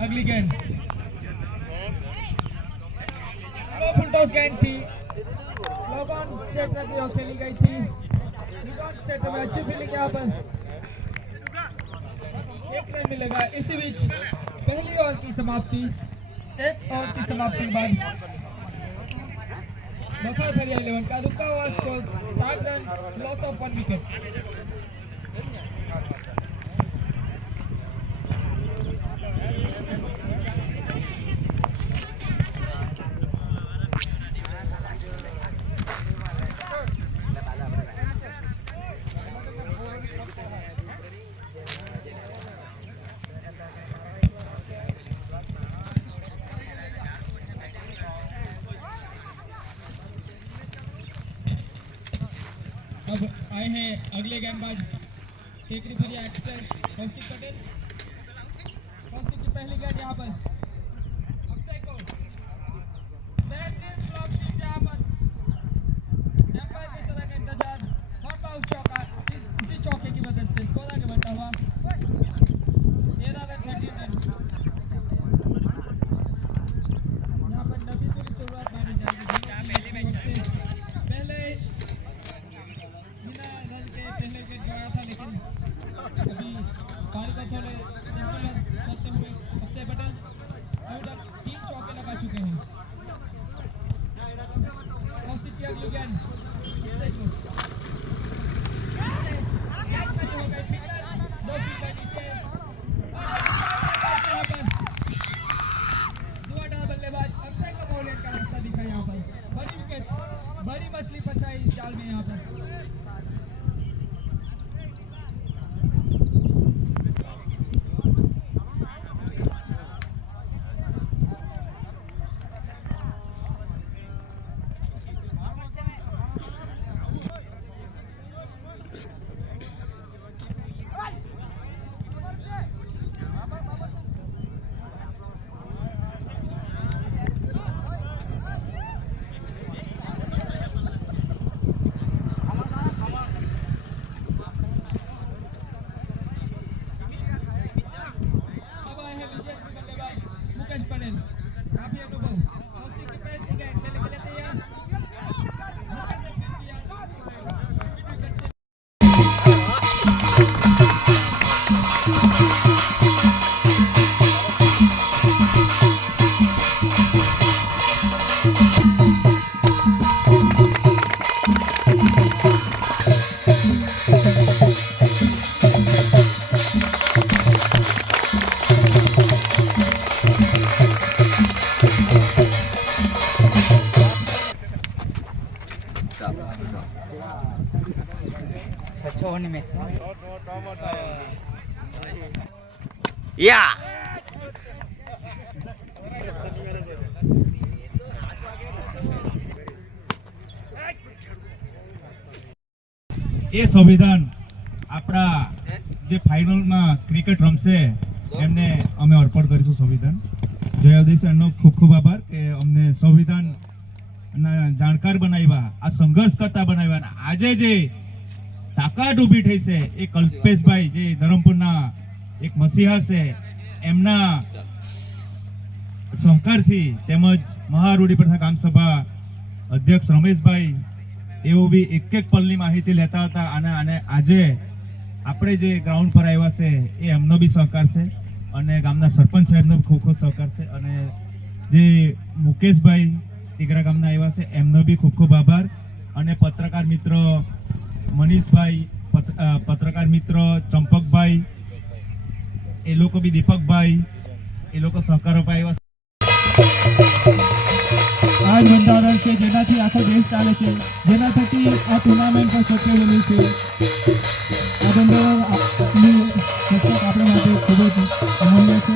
अगली गेंद full toss गेंद थी, लॉग ऑन सेट में खेली गई थी। लॉग ऑन सेट में अच्छी फील्डिंग यहाँ पर, 1 रन मिलेगा। इसी बीच पहली ओवर की समाप्ति, 1 ओवर की समाप्ति के बाद बफर फरिया 11 का रुका हुआ score 60 run, loss of 1 wicket. अब आए हैं अगले गेंदबाज टेकरी फरिया एक्सप्रेस कौशिक पटेल। कौशिक की पहली गेंद यहाँ पर अक्षय को बेहतरीन स्लॉप शॉट यहाँ पर, एम्पायर के सलाह का इंतजार, वन बाउंस चौका। इसी चौके की मदद से स्कोर आगे बढ़ता हुआ 13 रन 13 रन। यहाँ पर नबी को शुरुआत मानी जाएगी। पहले पहले विकेट गया था, लेकिन अभी पारी को थोड़े संतुलन करते हुए अक्षय पटेल अभी तक 3 चौके लगा चुके हैं। कौशिक की अगली गेंद अक्षय को हो गई फिल्डर, 2 फील्डर नीचे दुआधार बल्लेबाज अक्षय को बॉलिंग का रास्ता दिखा। यहाँ पर बड़ी विकेट, बड़ी मछली फंसाई इस जाल में। यहाँ पर पटेल काफी अनुभव, कौशिक की पहली गेंद खेलने के लिए तैयार। या એ સંવિધાન આપણા જે ફાઇનલમાં ક્રિકેટ રમશે એમને અમે અર્પણ કરીશું સંવિધાન। જય અવદેશ સરનો ખૂબ ખૂબ આભાર કે અમને સંવિધાનના જાણકાર બનાવ્યા, આ સંઘર્ષકર્તા બનાવ્યા। આજે જે તાકાત ઊભી થઈ છે એ કલ્પેશભાઈ જે ધરમપુરના એક મસીહા છે એમના સહકારથી, તેમજ મહારૂઢી પ્રથા ગામ સભા અધ્યક્ષ રમેશભાઈ એઓ બી એક એક પલની માહિતી લેતા હતા। અને આજે આપણે જે ગ્રાઉન્ડ પર આવ્યા છે એ એમનો બી સહકાર છે અને ગામના સરપંચ સાહેબનો ખૂબ ખૂબ સહકાર છે। અને જે મુકેશભાઈ ટીકરા ગામના આવ્યા છે એમનો બી ખૂબ ખૂબ આભાર। અને પત્રકાર મિત્ર મનીષભાઈ, પત્રકાર મિત્ર ચંપકભાઈ, એ લોકો બી દીપકભાઈ, એ લોકો સહકારો આવ્યા। આ બંધારણ છે જેનાથી આખો દેશ ચાલે છે, જેના થકી આ ટુર્નામેન્ટ પણ શક્ય બન્યું છે। આ બંધારણની પુસ્તક આપણા માટે ખૂબ જ અમૂલ્ય છે।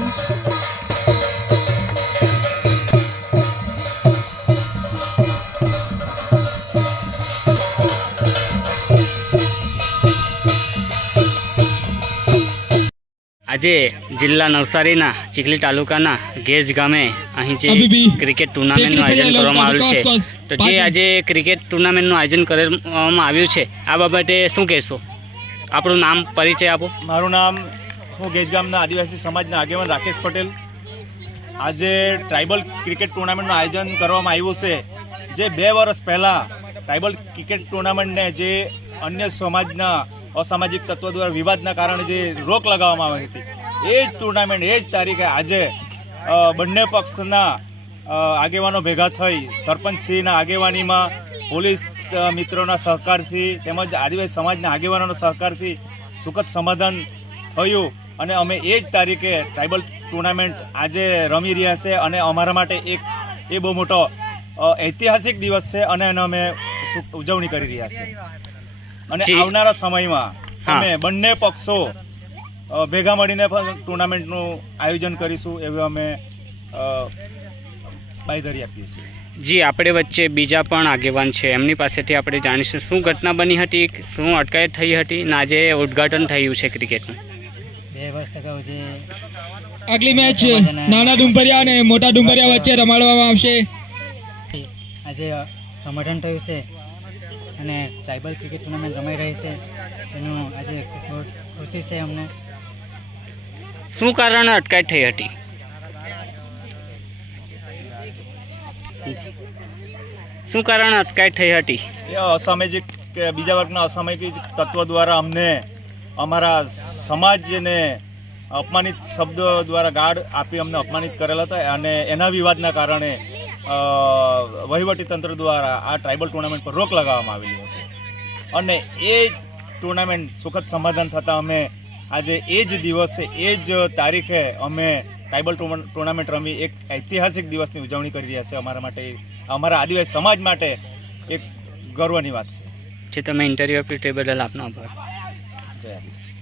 આજે જિલ્લા નવસારીના ચીખલી તાલુકાના ગેજ ગામે અહીં જે ક્રિકેટ ટુર્નામેન્ટનું આયોજન કરવામાં આવ્યું છે, તો જે આજે ક્રિકેટ ટુર્નામેન્ટનું આયોજન કરવામાં આવ્યું છે આ બાબતે શું કહેશો? આપણું નામ, પરિચય આપો। મારું નામ, હું ગેજ ગામના આદિવાસી સમાજના આગેવાન રાકેશ પટેલ, આજે ટ્રાઇબલ ક્રિકેટ ટુર્નામેન્ટનું આયોજન કરવામાં આવ્યું છે. જે 2 વર્ષ પહેલાં ટ્રાઇબલ ક્રિકેટ ટુર્નામેન્ટને જે અન્ય સમાજના અસામાજિક તત્વો દ્વારા વિવાદના કારણે જે રોક લગાવવામાં આવી હતી, એ જ ટુર્નામેન્ટ એ જ તારીખે આજે બંને પક્ષના આગેવાનો ભેગા થઈ સરપંચશ્રીના આગેવાનીમાં, પોલીસ મિત્રોના સહકારથી તેમજ આદિવાસી સમાજના આગેવાનોના સહકારથી સુખદ સમાધાન થયું અને અમે એ જ તારીખે ટ્રાઇબલ ટુર્નામેન્ટ આજે રમી રહ્યા છે. અને અમારા માટે એ બહુ મોટો ઐતિહાસિક દિવસ છે અને એનો અમે ઉજવણી કરી રહ્યા છીએ. અને આવનારા સમયમાં અમે બંને પક્ષો ભેગા મળીને પણ ટુર્નામેન્ટનું આયોજન કરીશું એવી અમે બાંયધરી આપીએ છીએ. જી, આપણે વચ્ચે બીજા પણ આગેવાન છે, એમની પાસેથી આપણે જાણીશું શું ઘટના બની હતી, શું અટકાયત થઈ હતી અને આજે ઉદ્ઘાટન થયું છે ક્રિકેટનું. 2 વર્ષ અગાઉ જે આગલી મેચ નાના ડુંબરિયા અને મોટા ડુંબરિયા વચ્ચે રમાડવામાં આવશે. આજે સંગઠન થયું છે અને ટ્રાઇબલ ક્રિકેટ ટુર્નામેન્ટ રમાઈ રહી છે, એનું આજે ખૂબ ખુશી છે અમને. શું કારણે અટકાયત થઈ હતી? શું કારણે અટકાયત થઈ હતી? એ અસામાજિક કે બીજા વર્ગના અસામાજિક તત્વો દ્વારા અમને અમારા સમાજને અપમાનિત શબ્દો દ્વારા ગાળ આપી અમને અપમાનિત કરેલા હતા અને એના વિવાદના કારણે વહીવટીતંત્ર દ્વારા આ ટ્રાઇબલ ટુર્નામેન્ટ પર રોક લગાવવામાં આવેલી હતી. અને એ ટુર્નામેન્ટ સુખદ સમાધાન થતાં અમે આજે એ જ દિવસે એ જ તારીખે અમે ટ્રાઇબલ ટુર્નામેન્ટ રમી એક ઐતિહાસિક દિવસની ઉજવણી કરી રહ્યા છે. અમારા માટે, અમારા આદિવાસી સમાજ માટે એક ગર્વની વાત છે. જે તમે ઇન્ટરવ્યૂ આપ્યું તે બદલ આપનો આભાર. જય આદિવાસી.